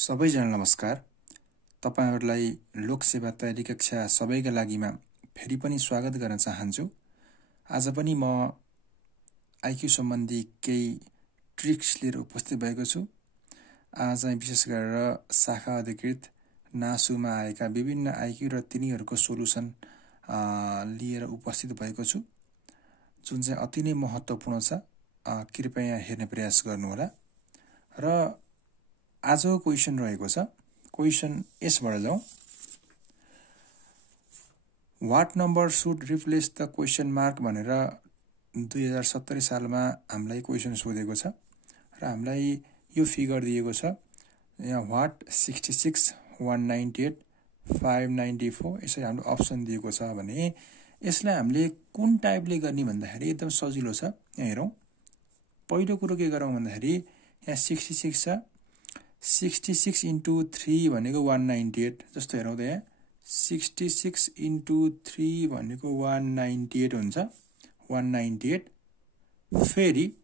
सबैजना नमस्कार। तपाईहरुलाई लोकसेवा तयारी कक्षा सबैका लागिमा फेरि पनि स्वागत गर्न चाहन्छु। आज पनि म आईक्यू सम्बन्धी केही ट्रिक्स लिएर उपस्थित भएको छु। आज विशेष गरेर शाखा अधिकृत नासुमा आएका विभिन्न आईक्यू र तिनीहरूको सोलुसन लिएर उपस्थित भएको छु, जुन चाहिँ अति नै महत्त्वपूर्ण छ। कृपया हेर्ने प्रयास गर्नुहोला। र आजको क्वेशन रहेको छ, क्वेशन यसबाट जाउँ। What number should replace the question mark भनेर 2070 सालमा हामीलाई क्वेशन सोधेको छ र हामीलाई यो फिगर दिएको छ। यहाँ व्हाट 66 198 594 यसरी हाम्रो अप्सन दिएको छ भने यसलाई हामीले कुन टाइपले गर्ने भन्दाखेरि एकदम सजिलो छ। यहाँ हेरौँ, पहिलो कुरो के गरौँ भन्दाखेरि यहाँ 66 छ, 66 into 3 भनेको 198 जस्तो हेरौँ त यहाँ 66 into 3 भनेको 198 हुन्छ। 198 फेरि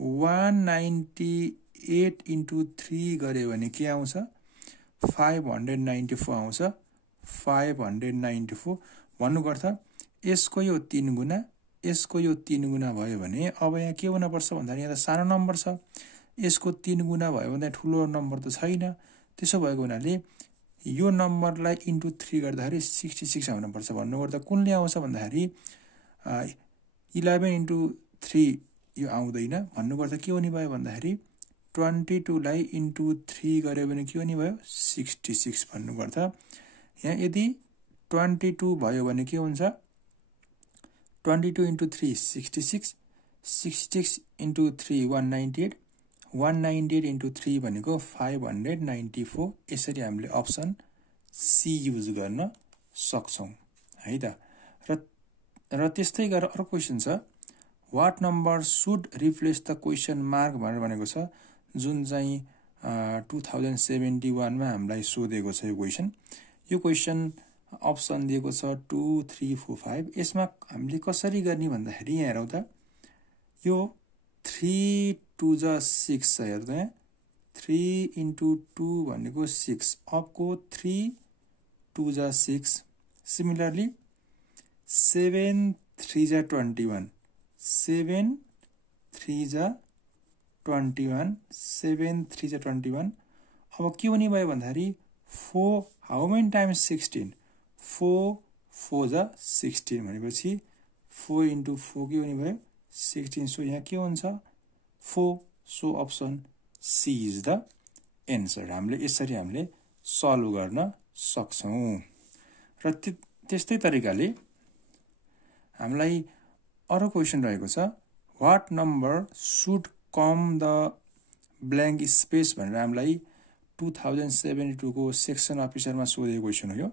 198 into 3 गरे भने के आउँछ 594 आउँछ। 594 भन्नुको अर्थ यसको यो 3 गुणा यसको यो 3 गुणा भयो भने अब यहाँ के हुन पर्छ भन्दाखेरि यहाँ त सानो नम्बर छ, यसको 3 गुणा भयो भने ठुलो नम्बर त छैन। त्यसो भएको हुनाले यो नम्बरलाई इन्टु 3 गर्दाखेरि 66 आउन पर्छ। भन्नुको अर्थ कुनले आउँछ भन्दाखेरि 11 into 3 यो आउँदैन। भन्नुको अर्थ के हुने भयो भन्दाखेरि 22 लाई इन्टु 3 गर्यो भने के हुने भयो 66। भन्नुको अर्थ यहाँ यदि 22 भयो भने के हुन्छ 22 into 3 66, 66 into 3 198, 198 into 3 भनेको 594। यसरी हामीले अप्सन सी युज गर्न सक्छौं है त। र त्यस्तै गरेर अर्को क्वेशन छ, what number should replace the question mark भनेर भनेको छ, जुन चाहिँ 2071 मा हामीलाई सोधेको छ यो क्वेशन। यो क्वेशन अप्सन दिएको छ 2 3 4 5। यसमा हामीले कसरी गर्ने भन्दाखेरि यहाँ हेरौँ त, यो 3 2 जा 6 छ। हेर्दा यहाँ 3 into 2 भनेको 6, अपको 3 2 जा 6। सिमिलरली 7 3 जा 21, 7 3 जा 21, 7 3 जा 21। अब के हुने भयो भन्दाखेरि 4 हाउ मेनी टाइम्स 16, 4 4 जा 16 भनेपछि 4 into 4 के हुने भयो 16। सो यहाँ के हुन्छ 4। So option C is the answer. हामीले यसरी हामीले सल्भ गर्न सक्छौं। र त्यस्तै तरिकाले हामीलाई अरु क्वेशन रहेको छ, what number should come the blank space भनेर हामीलाई 2072 को सेक्सन अफिसरमा सोधेको क्वेशन हो यो।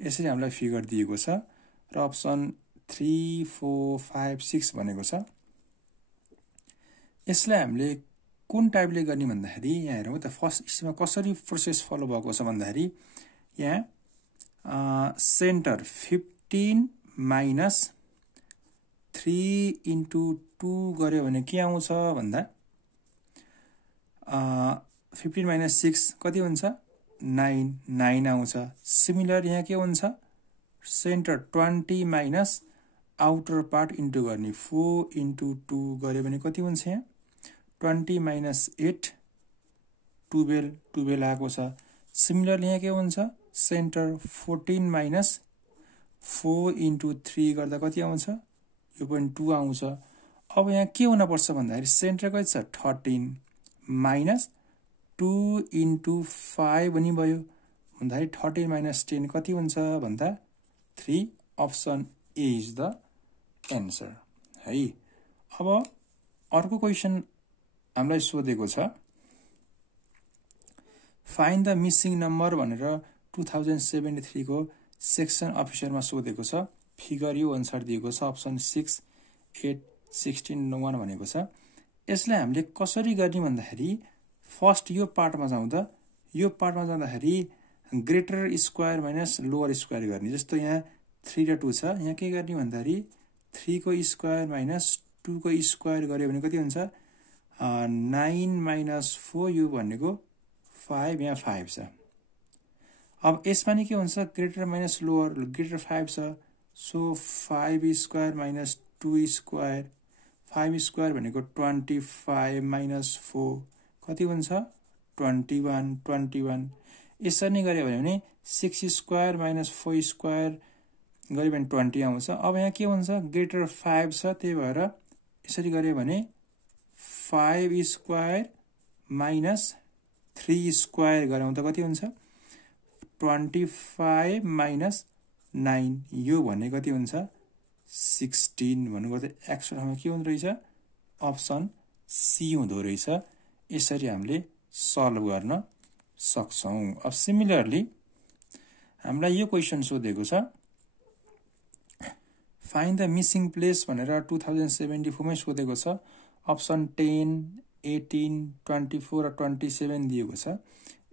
यसरी हामीलाई फिगर दिएको छ र अप्सन 3 4 5 6 भनेको छ। यसलाई हामीले कुन टाइपले गर्ने भन्दाखेरि यहाँ हेरौँ त, फर्स्ट यसमा कसरी प्रोसेस फलो भएको छ भन्दाखेरि यहाँ सेन्टर 15 माइनस 3 into 2 गर्यो भने के आउँछ भन्दा 15 माइनस 6 कति हुन्छ 9 आउँछ। सिमिलर यहाँ के हुन्छ centre 20 minus outer part into गर्ने 4 into 2 गर्यो भने कति हुन्छ यहाँ 20 माइनस 8 12 आएको छ। सिमिलरली यहाँ के हुन्छ सेन्टर 14 माइनस 4 into 3 गर्दा कति आउँछ यो पनि 2 आउँछ। अब यहाँ के हुन पर्छ भन्दाखेरि सेन्टर कति छ 13 माइनस 2 into 5 पनि भयो भन्दाखेरि 13 माइनस 10 कति हुन्छ भन्दा 3। Option A is the answer है। अब अर्को क्वेशन हामीलाई सोधेको छ, फाइन्ड द मिसिङ नम्बर भनेर 2073 को सेक्सन अफिसरमा सोधेको छ। फिगर यो अनुसार दिएको छ, अप्सन 6 8 16 1 भनेको छ। यसलाई हामीले कसरी गर्ने भन्दाखेरि फर्स्ट यो पार्टमा जाउँदा यो पार्टमा जाँदाखेरि greater square minus lower square गर्ने। जस्तो यहाँ 3 र 2 छ, यहाँ के गर्ने भन्दाखेरि 3 को स्क्वायर माइनस 2 को स्क्वायर गर्यो भने कति हुन्छ 9 माइनस 4 यो भनेको 5 यहाँ 5 छ। अब यसमा नि के हुन्छ ग्रेटर माइनस लोअर ग्रेटर 5 छ so 5 square minus 2 square 5 square भनेको 25 माइनस 4 कति हुन्छ 21 यसरी नै गरे भने 6 स्क्वायर माइनस 4 स्क्वायर गरे भने 20 आउँछ। अब यहाँ के हुन्छ ग्रेटर 5 छ त्यही भएर यसरी गरे भने 5 स्क्वायर माइनस 3 स्क्वायर गरौँ त कति हुन्छ 25 माइनस 9 यो भन्ने कति हुन्छ 16 भन्नुपर्दा एक्स ठाउँमा के हुँदो रहेछ अप्सन सी हुँदो रहेछ। यसरी हामीले सल्भ गर्न सक्छौं। अब सिमिलरली हामीलाई यो क्वेशन सोधेको छ फाइन्ड द मिसिङ प्लेस भनेर 2074 मै सोधेको छ। अप्सन 10 18 24 र 27 दिएको छ।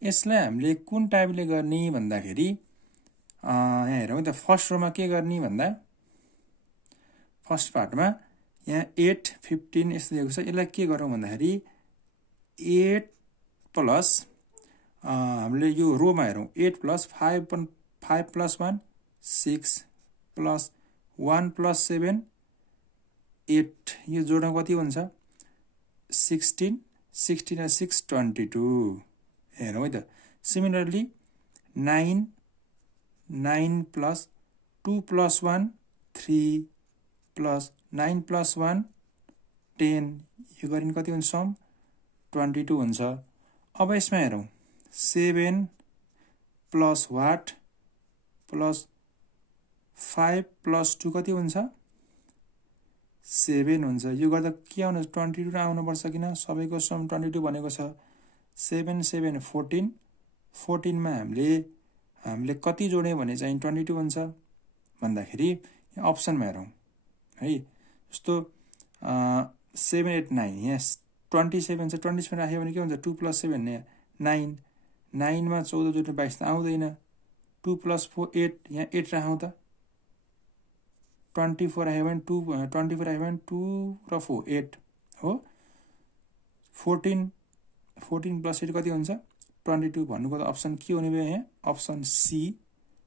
यसलाई हामीले कुन टाइपले गर्ने भन्दाखेरि यहाँ हेरौँ त फर्स्ट रोमा के गर्ने भन्दा फर्स्ट पार्टमा यहाँ 8 15 यस्तो दिएको छ। यसलाई के गरौँ भन्दाखेरि 8 प्लस हामीले यो रोमा हेरौँ 8 प्लस 5 प्लस 1 6 प्लस 1 प्लस 7 8 यो जोड्दा कति हुन्छ 16 16 र 6 22 हेरौँ है त। Similarly 9 plus 2 plus 1 3 plus 9 plus 1 10 यो गरिन् कति हुन्छ सम 22 हुन्छ। अब यसमा हेरौँ 7 प्लस वाट प्लस 5 प्लस 2 कति हुन्छ 7 हुन्छ। यो गर्दा के आउनु 22 आउनु पर्छ किन सबैको सम 22 भनेको छ। 7 7 14 14 मा हामीले कति जोड्यौं भने चाहिँ 22 हुन्छ भन्दाखेरि अप्सनमा हेरौँ है। जस्तो 7 8 9 यहाँ 27 छ 27 राख्यो भने के हुन्छ 2 प्लस 7 9 9 मा 14 जोड्नु 22 त आउँदैन। 2 प्लस 4 8 यहाँ 8 राखौँ त 24 राख्यो भने 2 24 राख्यो भने 2 र 4 8 हो। 14 प्लस 8 कति हुन्छ 22 भन्नुको त अप्सन के हुने भयो यहाँ अप्सन सी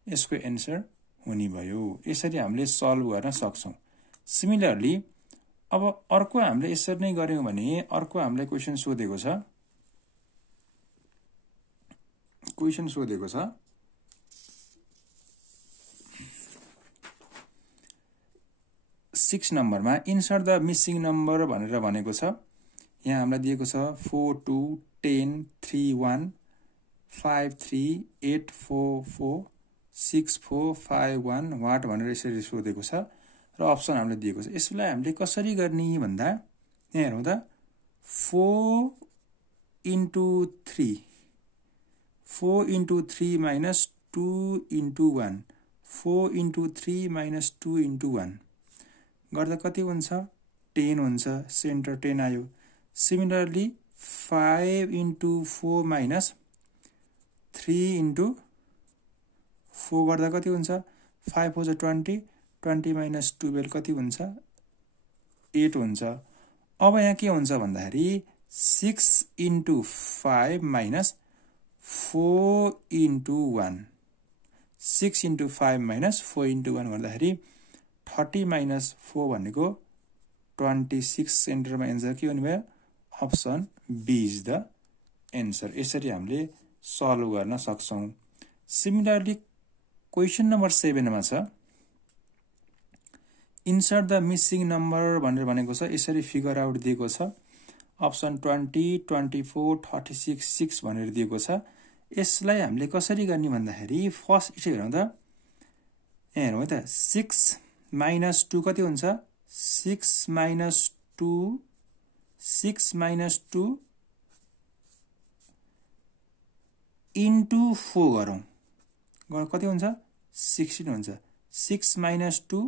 यसको एन्सर हुने भयो। यसरी हामीले सल्भ गर्न सक्छौं। सिमिलरली अब अर्को हामीले यसरी नै गर्यौं भने अर्को हामीले क्वेशन सोधेको छ 6 नम्बरमा इन्सर्ट द मिसिङ नम्बर भनेर भनेको छ। यहाँ हामीलाई दिएको छ 4 2 10 3 1 5 3 8 4 4 6 4 5 1 वाट भनेर यसरी सोधेको छ र अप्सन हामीले दिएको छ। यसलाई हामीले कसरी गर्ने भन्दा यहाँ हेरौँ त 4 into 3 4 into 3 minus 2 into 1 4 into 3 minus 2 into 1 गर्दा कति हुन्छ 10 हुन्छ सेन्टर 10 आयो। सिमिलरली 5 into 4 minus 3 into 4 गर्दा कति हुन्छ 5 4 20 20 minus 12 कति हुन्छ 8 हुन्छ। अब यहाँ के हुन्छ भन्दाखेरि 6 into 5 minus 4 into 1 6 into 5 minus 4 into 1 गर्दाखेरि 30 minus 4 भनेको 26 सेन्टरमा एन्सर के हुने भयो option B is the answer. यसरी हामीले सल्भ गर्न सक्छौं। सिमिलरली क्वेशन नम्बर 7 मा छ इन्सर्ट द मिसिङ नम्बर भनेर भनेको छ। यसरी फिगर आउट दिएको छ। अप्सन 20 24 36 6 भनेर दिएको छ। यसलाई हामीले कसरी गर्ने भन्दाखेरि फर्स्ट यसो हेरौँ त यहाँ हेरौँ है त 6 minus 2 कति हुन्छ 6 minus 2 6 minus 2 into 4 गरौँ कति हुन्छ 16 हुन्छ। 6 minus 2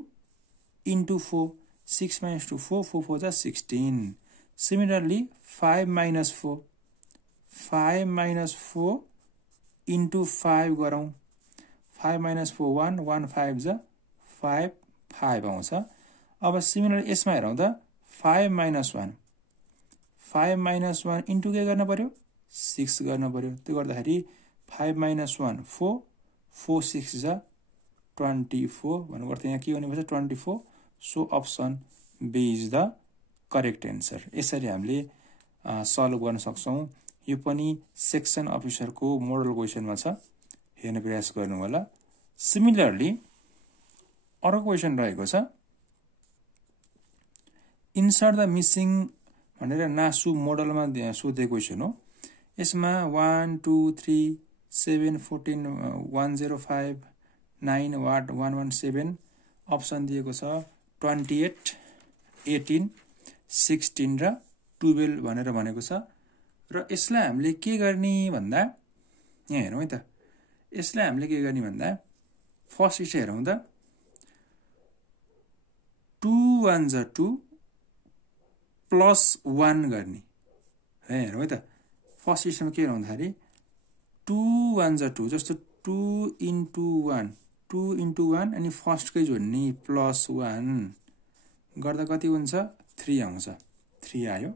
into 4 6 minus 2 4 4 4 जा 16। Similarly 5 minus 4 into 5 गरौँ 5 minus 4 1 1 5 जा 5 5 आउँछ। अब सिमिलर यसमा हेरौँ त 5 minus 1 into के गर्न पर्यो 6 गर्न पर्यो। त्यो गर्दाखेरि 5 - 1 4 4 6 जा 24 भन्नुपर्छ। यहाँ के हुनुपर्छ 24। So option B is the correct answer. यसरी हामीले सल्भ गर्न सक्छौं। यो पनि सेक्सन अफिसरको मोडल क्वेसनमा छ, हेर्न प्रयास गर्नु होला। सिमिलरली अर्को क्वेसन रहेको छ इन्सर्ट द मिसिङ भनेर नासु मोडलमा सोधेको क्वेसन हो। यसमा 1 2 3 7 14 105 9 वाट 117 अप्सन दिएको छ 28 18 16 र 12 भनेर भनेको छ। र यसलाई हामीले के गर्ने भन्दा यहाँ हेरौँ है त। यसलाई हामीले के गर्ने भन्दा फर्स्ट स्टेप हेरौँ त। 2 1 जा 2 प्लस 1 गर्ने हेरौँ है त। फर्स्ट स्टेपमा के भन्दाखेरि 2 1 जा 2 जस्तो 2 into 1 2 into 1 अनि फर्स्टकै जोड्ने प्लस 1 गर्दा कति हुन्छ 3 आउँछ। 3 आयो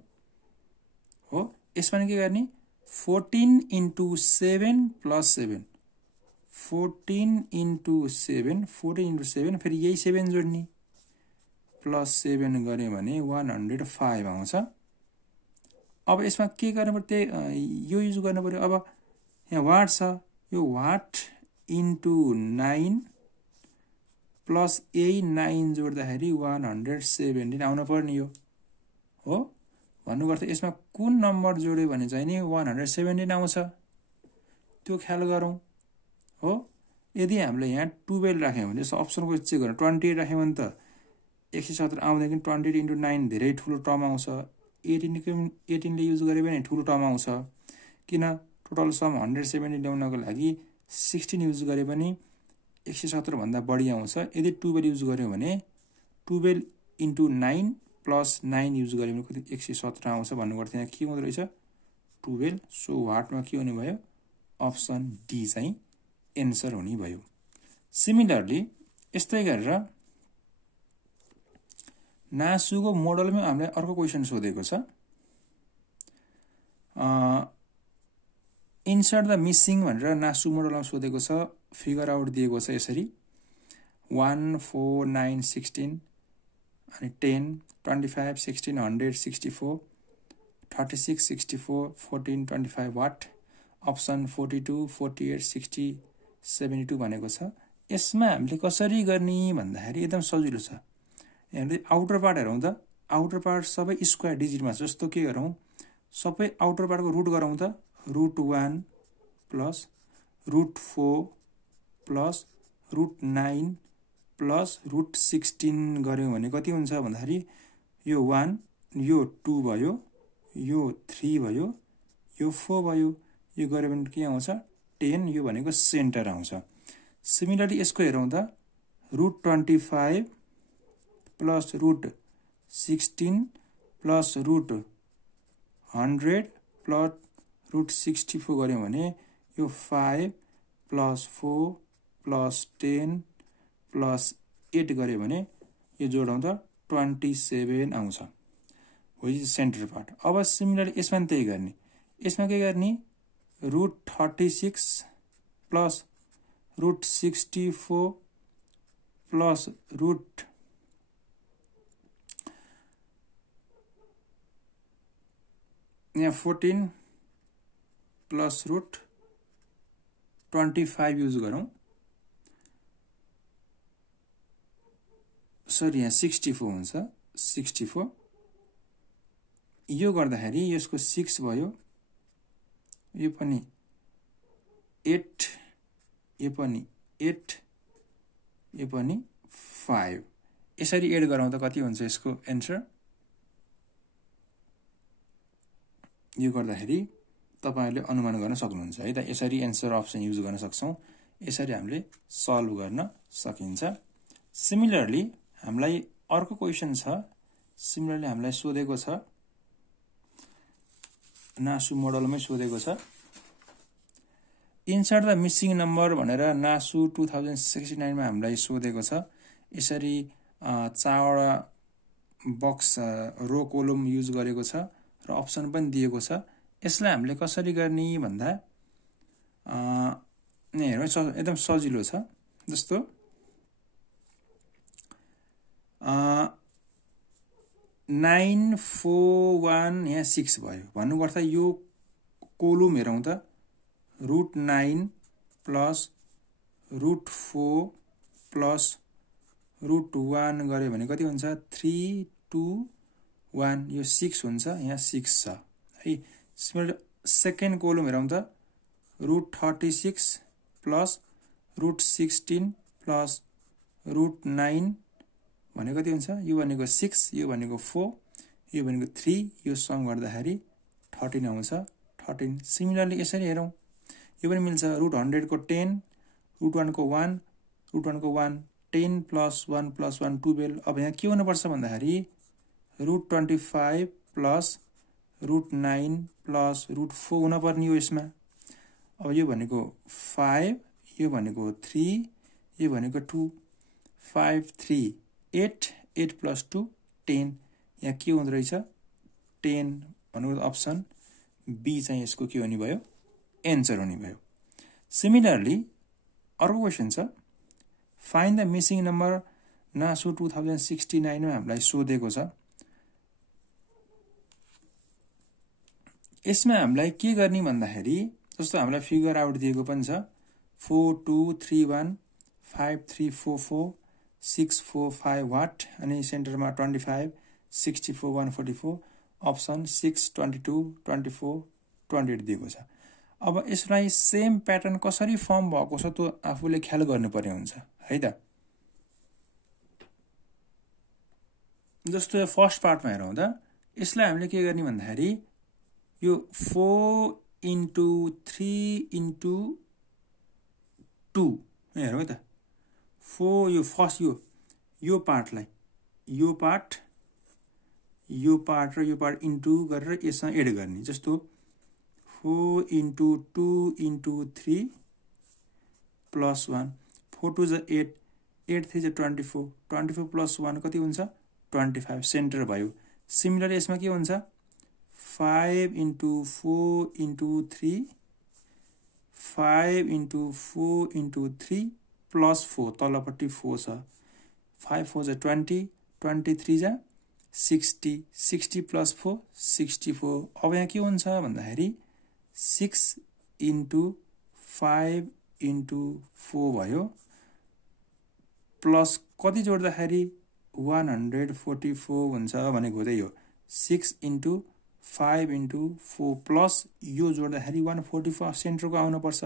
हो। यसमा के गर्ने 14 into 7 plus 7 14 into 7 14 into 7 फेरि यही 7 जोड्ने प्लस 7 गर्यो भने 105 आउँछ। अब यसमा के गर्नु पर्यो यो युज गर्नु पर्यो। अब यहाँ वाट छ, यो वाट इन्टु 9 प्लस यही 9 जोड्दाखेरि 117 आउन पर्ने हो भन्नुपर्छ। यसमा कुन नम्बर जोड्यो भने चाहिँ नि 117 आउँछ त्यो ख्याल गरौँ हो। यदि हामीले यहाँ 12 राख्यौँ भने जस्तो अप्सनको चेक गरौँ 28 राख्यौँ भने त 117 आउँदैन। 28 into 9 धेरै ठुलो टर्म आउँछ। 18 ले युज गरे पनि ठुलो टर्म आउँछ। किन टोटल सम 170 ल्याउनको लागि 16 युज गरे पनि 117 भन्दा बढी आउँछ। यदि 12 युज गर्यो भने 12 into 9 प्लस 9 युज गर्यो भने कति 117 आउँछ भन्नुपर्छ। यहाँ के हुँदो रहेछ 12। सो वाटमा के हुने भयो अप्सन डी चाहिँ एन्सर हुने भयो। सिमिलरली यस्तै गरेर नासुको मोडलमा हामीले अर्को क्वेसन सोधेको छ इन्सर्ट द मिसिङ भनेर नासु मोडलमा सोधेको छ। फिगर आउट दिएको छ यसरी 1 4 9 16 अनि 10 25 16 100 64 36 64 14 25 वाट अप्सन 42 48 60 72 भनेको छ। यसमा हामीले कसरी गर्ने भन्दाखेरि एकदम सजिलो छ। हामीले आउटर पार्ट हेरौँ त। आउटर पार्ट सबै स्क्वायर डिजिटमा छ। जस्तो के गरौँ सबै आउटर पार्टको रुट गरौँ त। √1 प्लस √4 प्लस √9 प्लस √16 गऱ्यौँ भने कति हुन्छ भन्दाखेरि यो 1 यो 2 भयो, यो 3 भयो, यो 4 भयो। यो गऱ्यो भने के आउँछ 10। यो भनेको सेन्टर आउँछ। सिमिलरली यसको हेरौँ त √25 प्लस √16 प्लस √100 प्लस √64 गऱ्यौँ भने यो 5 प्लस 4 प्लस 10 प्लस 8 गऱ्यो भने यो जोडौँ त 27 आउँछ हो सेन्टर पार्ट। अब सिमिलरली यसमा पनि त्यही गर्ने। यसमा के गर्ने √36 प्लस √64 प्लस यहाँ 14 प्लस √25 युज गरौँ। सरी यहाँ 64 हुन्छ 64। यो गर्दाखेरि यसको 6 भयो, यो पनि 8, यो पनि 8, यो पनि 5। यसरी एड गरौँ त कति हुन्छ यसको एन्सर। यो गर्दाखेरि तपाईहरुले अनुमान गर्न सक्नुहुन्छ है त। यसरी एन्सर अप्सन युज गर्न सक्छौं। यसरी हामीले सल्भ गर्न सकिन्छ। सिमिलरली हामीलाई अर्को क्वेशन छ। सिमिलरली हामीलाई सोधेको छ नासु मोडलमै सोधेको छ इन्सर्ट द मिसिङ नम्बर भनेर नासु 2069 मा हामीलाई सोधेको छ। यसरी 4 बक्स रो कोलम युज गरेको छ र अप्सन पनि दिएको छ। यसलाई हामीले कसरी गर्ने भन्दा हेरौँ एकदम सजिलो छ। जस्तो 9 4 1 यहाँ 6 भयो भन्नुको अर्थ यो कोलुम हेरौँ त √9 प्लस √4 प्लस √1 गऱ्यो भने कति हुन्छ 3 2 1 यो 6 हुन्छ यहाँ 6 छ है। सेकेन्ड कोलुम हेरौँ त √36 प्लस √16 प्लस √9 भने कति हुन्छ यो भनेको 6 यो भनेको 4 यो भनेको 3 यो सम गर्दाखेरि 13 आउँछ 13। सिमिलरली यसरी हेरौँ यो पनि मिल्छ √100 को 10 √1 को 1 √1 को 1 10 प्लस 1 प्लस 1 12। अब यहाँ के हुनुपर्छ भन्दाखेरि √25 प्लस √9 प्लस √4 हुन पर्ने हो यसमा। अब यो भनेको 5 यो भनेको 3 यो भनेको 2 5 3 8 8 प्लस 2 10 यहाँ के हुँदो रहेछ 10 भन्नुको अप्सन बी चाहिँ यसको के हुने भयो एन्सर हुने भयो। सिमिलरली अर्को क्वेसन छ फाइन्ड द मिसिङ नम्बर नासो 2069 मा हामीलाई सोधेको छ। यसमा हामीलाई के गर्ने भन्दाखेरि जस्तो हामीलाई फिगर आउट दिएको पनि छ 4 2 3 1 5 3 4 4 6 4 5 वाट अनि सेन्टरमा 25 64 144 अप्सन 6 22 24 28 दिएको छ। अब यसलाई सेम प्याटर्न कसरी फर्म भएको छ त्यो आफूले ख्याल गर्नुपर्ने हुन्छ है त। जस्तो फर्स्ट पार्टमा हेरौँ त यसलाई हामीले के गर्ने भन्दाखेरि यो 4 into 3 into 2 हेरौँ है त 4 यो फर्स्ट यो पार्टलाई यो पार्ट र यो पार्ट इन्टु गरेर यससँग एड गर्ने। जस्तो 4 into 2 into 3 प्लस 1 4 2 = 8 8 3 = 24 24 प्लस 1 कति हुन्छ 25 सेन्टर भयो। सिमिलरली यसमा के हुन्छ 5 into 4 into 3 5 into 4 into 3 plus 4 तलपट्टि 4 छ 5 4 = 20 23 = 60 60 प्लस 4 64। अब यहाँ के हुन्छ भन्दाखेरि 6 into 5 into 4 भयो प्लस कति जोड्दाखेरि 144 हुन्छ भनेको त्यही हो 6 into 5 into 4 प्लस यो जोड्दाखेरि 144 सेन्टरको आउनुपर्छ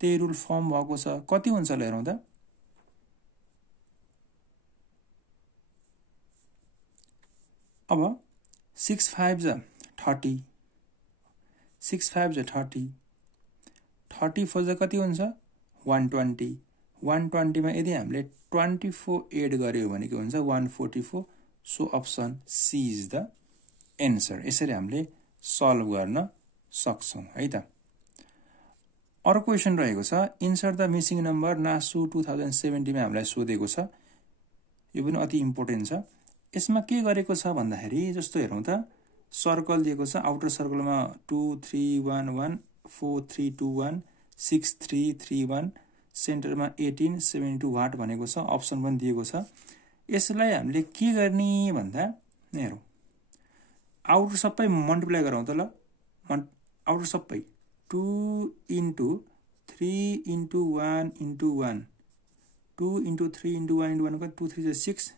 त्यही रुल फर्म भएको छ। कति हुन्छ ल हेरौँ त अब 6 5 = 30 6 5 = 30 30 4 कति हुन्छ 120 120 मा यदि हामीले 24 एड गर्यो भने के हुन्छ 144। So option C is the answer. यसरी हामीले सल्भ गर्न सक्छौं है त। अर्को क्वेसन रहेको छ इन्सर्ट द मिसिङ नम्बर नासु 2070 मा हामीलाई सोधेको छ। यो पनि अति इम्पोर्टेन्ट छ। यसमा के गरेको छ भन्दाखेरि जस्तो हेरौँ त सर्कल दिएको छ आउटर सर्कलमा 2 3 1 1 4 3 2 1 6 3 3 1 सेन्टरमा 18 72 वाट भनेको छ अप्सन पनि दिएको छ। यसलाई हामीले के गर्ने भन्दा हेरौँ आउटर सबै मल्टिप्लाई गरौँ त ल आउटर सबै 2 into 3 into 1 into 1 2 into 3 into 1 into 1 2 3 = 6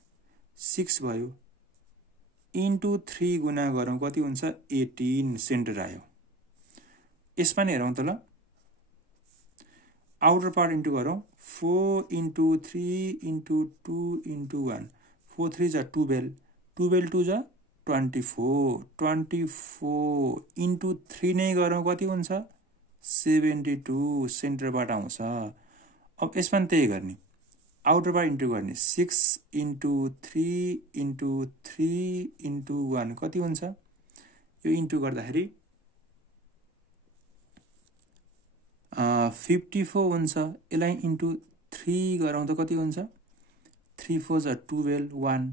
6 भयो इन्टु 3 गुणा गरौँ कति हुन्छ 18 सेन्टर आयो। यसमा नि हेरौँ त ल आउटर पार्ट इन्टु गरौँ 4 into 3 into 2 into 1 4 3 = 12 12 2 = 24 24 इन्टु 3 नै गरौँ कति हुन्छ 72 सेन्टरबाट आउँछ। अब यसमा पनि त्यही गर्ने आउटर पार्ट इन्टु गर्ने 6 into 3 into 3 into 1 कति हुन्छ यो इन्टु गर्दाखेरि 54 हुन्छ। यसलाई इन्टु 3 गरौँ त कति हुन्छ 3 4 = 12 1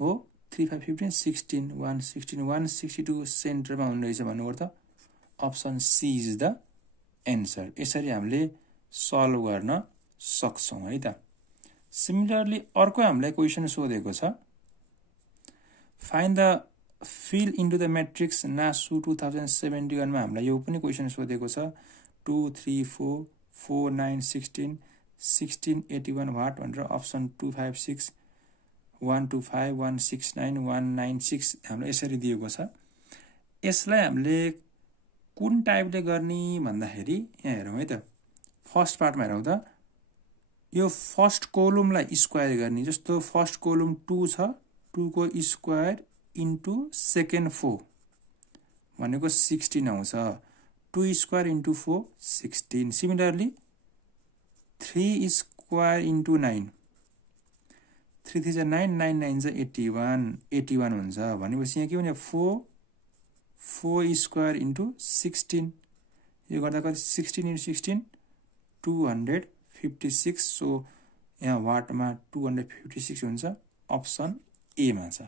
हो 3 5 15 16 1 16 162 सेन्टरमा हुने रहेछ भन्नु पर्छ option C is the answer. यसरी हामीले सल्भ गर्न सक्छौं है त। सिमिलरली अर्को हामीलाई क्वेसन सोधेको छ, find the fill into the matrix नासु 2071 मा हामीलाई यो पनि क्वेसन सोधेको छ 2 3 4 4 9 16 16 81 वाट भनेर अप्सन 256 125 169 196 हामीलाई यसरी दिएको छ। यसलाई हामीले कुन टाइपले गर्ने भन्दाखेरि यहाँ हेरौँ है त। फर्स्ट पार्टमा हेरौँ त, यो फर्स्ट कोलमलाई स्क्वायर गर्ने, जस्तो फर्स्ट कोलम 2 छ, 2 को स्क्वायर इन्टु सेकेन्ड 4 भनेको 16 आउँछ। 2 square into 4 16। Similarly 3 square into 9 3 3 9 9 9 81 81 हुन्छ। भनेपछि यहाँ के भने 4 स्क्वायर इन्टु 16, यो गर्दा कति 16 इन्टु 16 256। सो यहाँ वाटमा 256 हुन्छ, अप्सन ए मा छ।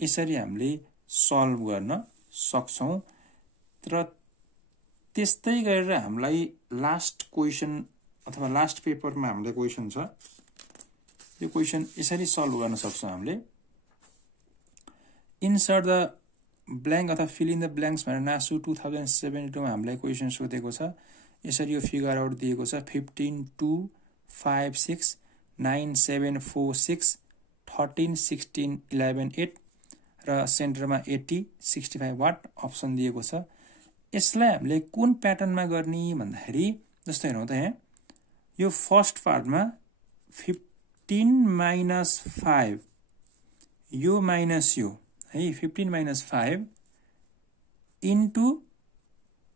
यसरी हामीले सल्भ गर्न सक्छौं। र त्यस्तै गरेर हामीलाई लास्ट क्वेसन अथवा लास्ट पेपरमा हामीलाई क्वेसन छ, यो क्वेसन यसरी सल्भ गर्न सक्छौं हामीले। इन्सर्ट द ब्ल्याङ्क अथवा फिल इन द ब्ल्याङ्क्स भनेर नासु 2072 मा हामीलाई क्वेसन सोधेको छ। यसरी यो फिगर आउट दिएको छ 15 2 5 6 9 7 4 6 13 16 11 8 र सेन्टरमा 80 65 वाट अप्सन दिएको छ। यसलाई हामीले कुन प्याटर्नमा गर्ने भन्दाखेरि जस्तो हेरौँ त, यहाँ यो फर्स्ट पार्टमा 15 माइनस 5 यो माइनस यो है 15 माइनस 5 इन्टु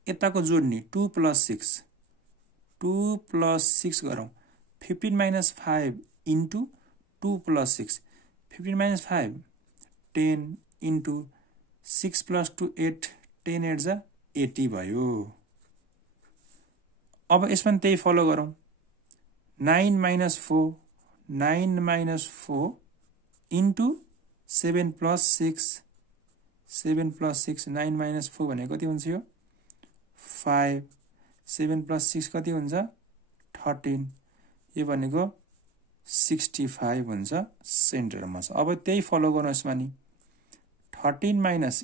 यताको जोड्ने 2 प्लस 6 गरौँ। 15 minus 5 into 2 plus 6 15 minus 5 10 into 6 plus 2 8 10 8 जा 80 भयो। अब यसमा त्यही फलो गरौँ। 9 माइनस 4 इन्टु 7 प्लस 6 9 माइनस 4 भनेको कति हुन्छ, यो 5 7 प्लस 6 कति हुन्छ 13, यो भनेको 65 हुन्छ, सेन्टरमा छ। अब त्यही फलो गर्नु यसमा नि 13 माइनस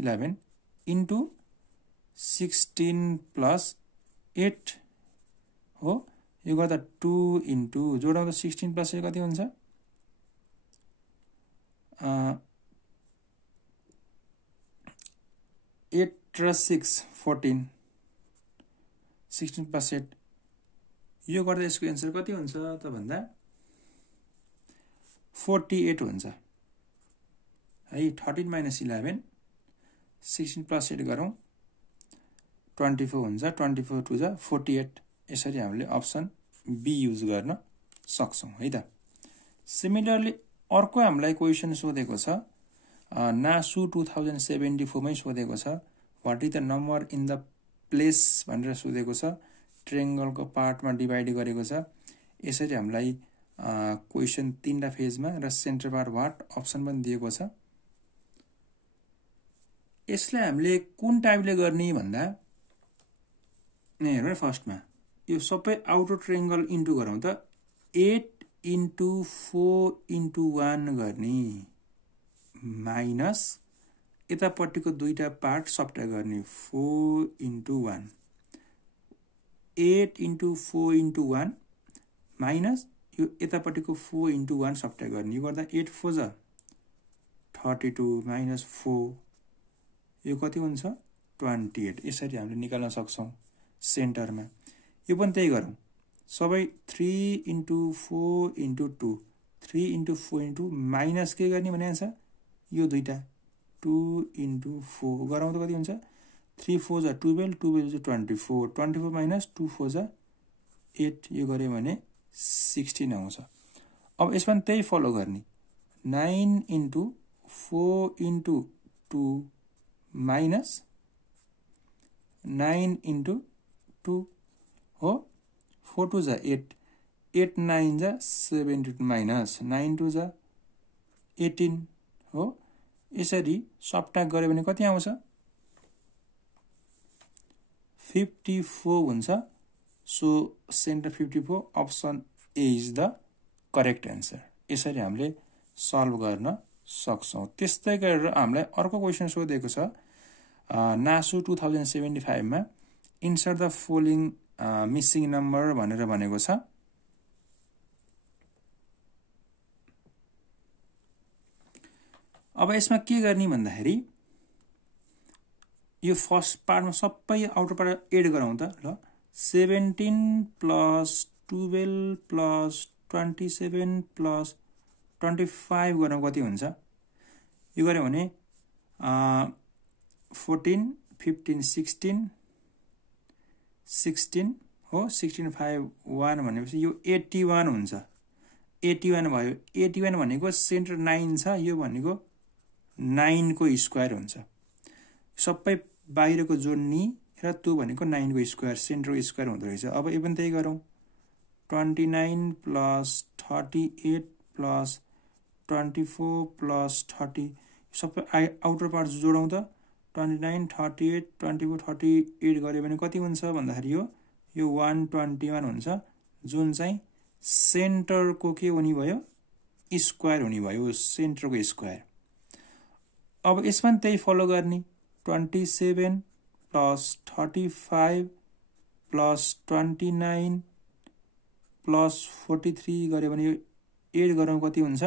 11 इन्टु 16 प्लस 8 हो, यो गर्दा 2 इन्टु जोडाउँदा 16 प्लस 8 कति हुन्छ 8 र 6 14 16 प्लस 8, यो गर्दा यसको एन्सर कति हुन्छ त भन्दा 48 हुन्छ है। 13 माइनस 11 16 प्लस 8 गरौँ 24 हुन्छ, 24 टु जा 48। यसरी हामीले अप्सन बी युज गर्न सक्छौं है त। सिमिलरली अर्को हामीलाई क्वेसन सोधेको छ नासु 2074 मै सोधेको छ, what is the number in the place भनेर सोधेको छ। ट्रायंगलको पार्टमा डिभाइड गरेको छ। यसरी हामीलाई क्वेसन 3 फेजमा र सेन्टर पार्ट वाट अप्सन पनि दिएको छ। यसलाई हामीले कुन टाइपले गर्ने भन्दा यहाँ हेर्नु फर्स्टमा यो सबै आउटर ट्रायंगल इन्टु गरौँ त 8 इन्टु 4 इन्टु 1 गर्ने माइनस यतापट्टिको दुईटा पार्ट सब्ट्र्याक्ट गर्ने 4 इन्टु 1 8 इन्टु 4 इन्टु 1 माइनस यो यतापट्टिको 4 इन्टु 1 सब्ट्र्याक्ट गर्ने, यो गर्दा 8 4 जा 32 माइनस 4 यो कति हुन्छ 28। यसरी हामीले निकाल्न सक्छौं सेन्टरमा। यो पनि त्यही गरौँ, सबै 3 into 4 into 2 3 into 4 into minus के गर्ने भने छ यो दुईटा 2 इन्टु 4 गरौँ त कति हुन्छ 3 4 जा 12 12 जा 24 24 माइनस 2 4 जा 8, यो गरे भने 16 आउँछ। अब यसमा त्यही फलो गर्ने 9 इन्टु 4 इन्टु 2 माइनस 9 इन्टु 2 हो 4 2 जा 8 8 9 जा 72 माइनस 9 2 जा 18 हो। यसरी सब्ट्र्याक्ट गरे भने कति आउँछ 54 हुन्छ so centre 54 option A is the correct answer यसरी हामीले सल्भ गर्न सक्छौं त्यस्तै गरेर हामीलाई अर्को क्वेशन सोधेको छ नासु 2075 मा insert the following missing number भनेर भनेको छ अब यसमा के गर्ने भन्दाखेरि यो फर्स्ट पार्टमा सबै आउटर पार्ट एड गरौँ त ल 17 प्लस 12 प्लस 27 प्लस 25 गर्नु कति हुन्छ यो गर्यो भने 14 15 16 16 हो 16 5 1 भनेपछि यो 81 हुन्छ 81 भयो 81 भनेको सेन्टर 9 छ यो भनेको 9 को स्क्वायर हुन्छ सबै बाहिरको जोड्नी र त्यो भनेको 9 को स्क्वायर सेन्टरको स्क्वायर हुँदो रहेछ अब यो पनि त्यही गरौँ 29 प्लस 38 प्लस 24 प्लस 30 सबै आउटर पार्ट जोडौँ त 29 38 24 38 गर्यो भने कति हुन्छ भन्दाखेरि यो 121 हुन्छ जुन चाहिँ सेन्टरको के हुने भयो स्क्वायर हुने भयो सेन्टरको स्क्वायर अब यसमा त्यही फलो गर्ने 27 प्लस 35 प्लस 29 प्लस 43 गर्यो भने एड गरौँ कति हुन्छ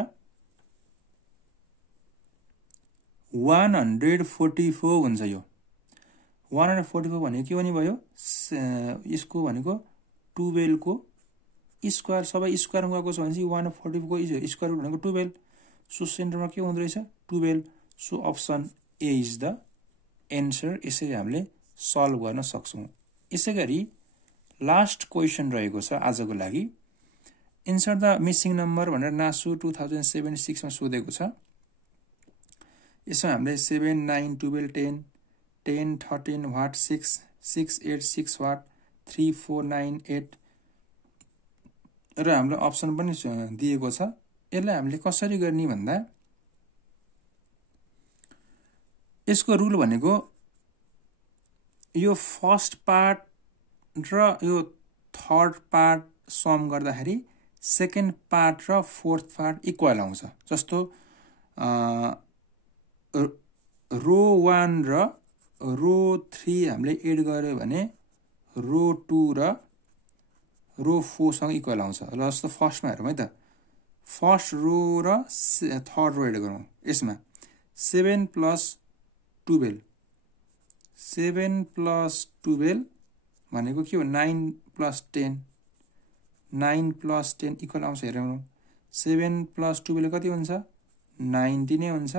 144 हुन्छ यो 144 भनेको के हुने भयो यसको भनेको 12 को स्क्वायर सबै स्क्वायरमा गएको छ भने 144 को स्क्वायर भनेको 12 सो सेन्टरमा के हुँदो रहेछ 12 so option A is the answer यसरी हामीले सल्भ गर्न सक्छौं यसैगरी लास्ट क्वेशन रहेको छ आजको लागि इन्सर्ट द मिसिङ नम्बर भनेर नासु 2076 मा सोधेको छ यसमा हामीले 7 9 12 10 10 13 वाट 6 6 8 6 वाट 3 4 9 8 र हामीले अप्सन पनि दिएको छ यसलाई हामीले कसरी गर्ने भन्दा यसको रुल भनेको यो फर्स्ट पार्ट र यो थर्ड पार्ट सम गर्दाखेरि सेकेन्ड पार्ट र फोर्थ पार्ट इक्वल आउँछ जस्तो रो 1 र रो 3 हामीले एड गर्यो भने रो 2 र रो 4 सँग इक्वल आउँछ ल जस्तो फर्स्टमा हेरौँ है त फर्स्ट रो र थर्ड रो एड गरौँ यसमा 7 प्लस 12 7 प्लस 12 भनेको के हो 9 प्लस 10 9 प्लस 10 इक्वल आउँछ हेरौँ 7 प्लस 12 कति हुन्छ 19 नै हुन्छ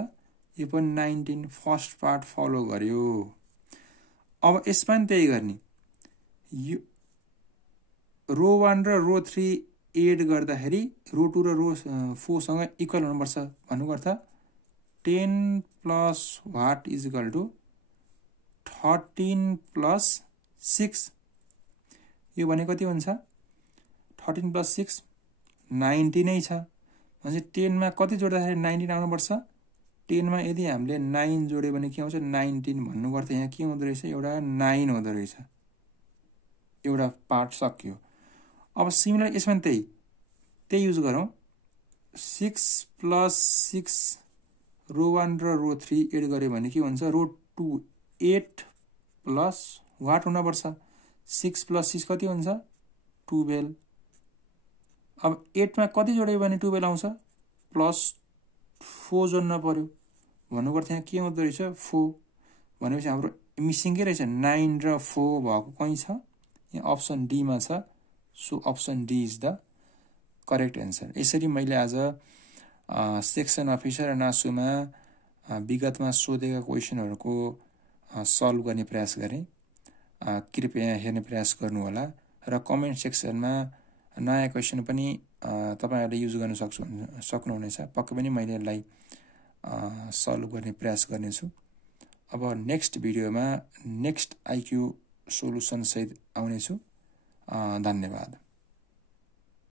यो पनि 19 फर्स्ट पार्ट फलो गर्यो अब यसमा पनि त्यही गर्ने यो रो 1 र रो 3 एड गर्दाखेरि रो 2 र रो 4 सँग इक्वल हुनुपर्छ भन्नुको अर्थ 10 plus what is equal to 13 plus 6 यो भने कति हुन्छ 13 प्लस 6 90 नै छ भनेपछि 10 मा कति जोड्दाखेरि 19 आउनुपर्छ 10 मा यदि हामीले 9 जोड्यो भने के आउँछ 19 भन्नुको अर्थ यहाँ के हुँदो रहेछ एउटा 9 हुँदो रहेछ एउटा पार्ट सक्यो अब सिमिलर यसमा त्यही युज गरौँ 6 प्लस 6 रो 1 र रो 3 एड गर्यो भने के हुन्छ रो 2 8 प्लस वाट हुनुपर्छ 6 प्लस 6 कति हुन्छ 12 अब 8 मा कति जोड्यो भने 12 आउँछ प्लस 4 जोड्न पर्यो भन्नुको अर्थ यहाँ के हुँदो रहेछ 4 भनेपछि हाम्रो मिसिङ के रहेछ 9 र 4 भएको कहीँ छ यहाँ अप्सन डी मा छ so option D is the correct answer यसरी मैले आज सेक्सन अफिसर र नासुमा विगतमा सोधेका क्वेशनहरूको सल्भ गर्ने प्रयास गरेँ कृपया हेर्ने प्रयास गर्नु होला र कमेन्ट सेक्सनमा नयाँ क्वेशन पनि तपाईहरुले युज गर्न सक्नुहुनेछ पक्कै पनि मैले यसलाई सल्भ गर्ने प्रयास गर्नेछु अब नेक्स्ट भिडियोमा नेक्स्ट आईक्यू सोलुसन सहित आउनेछु धन्यवाद।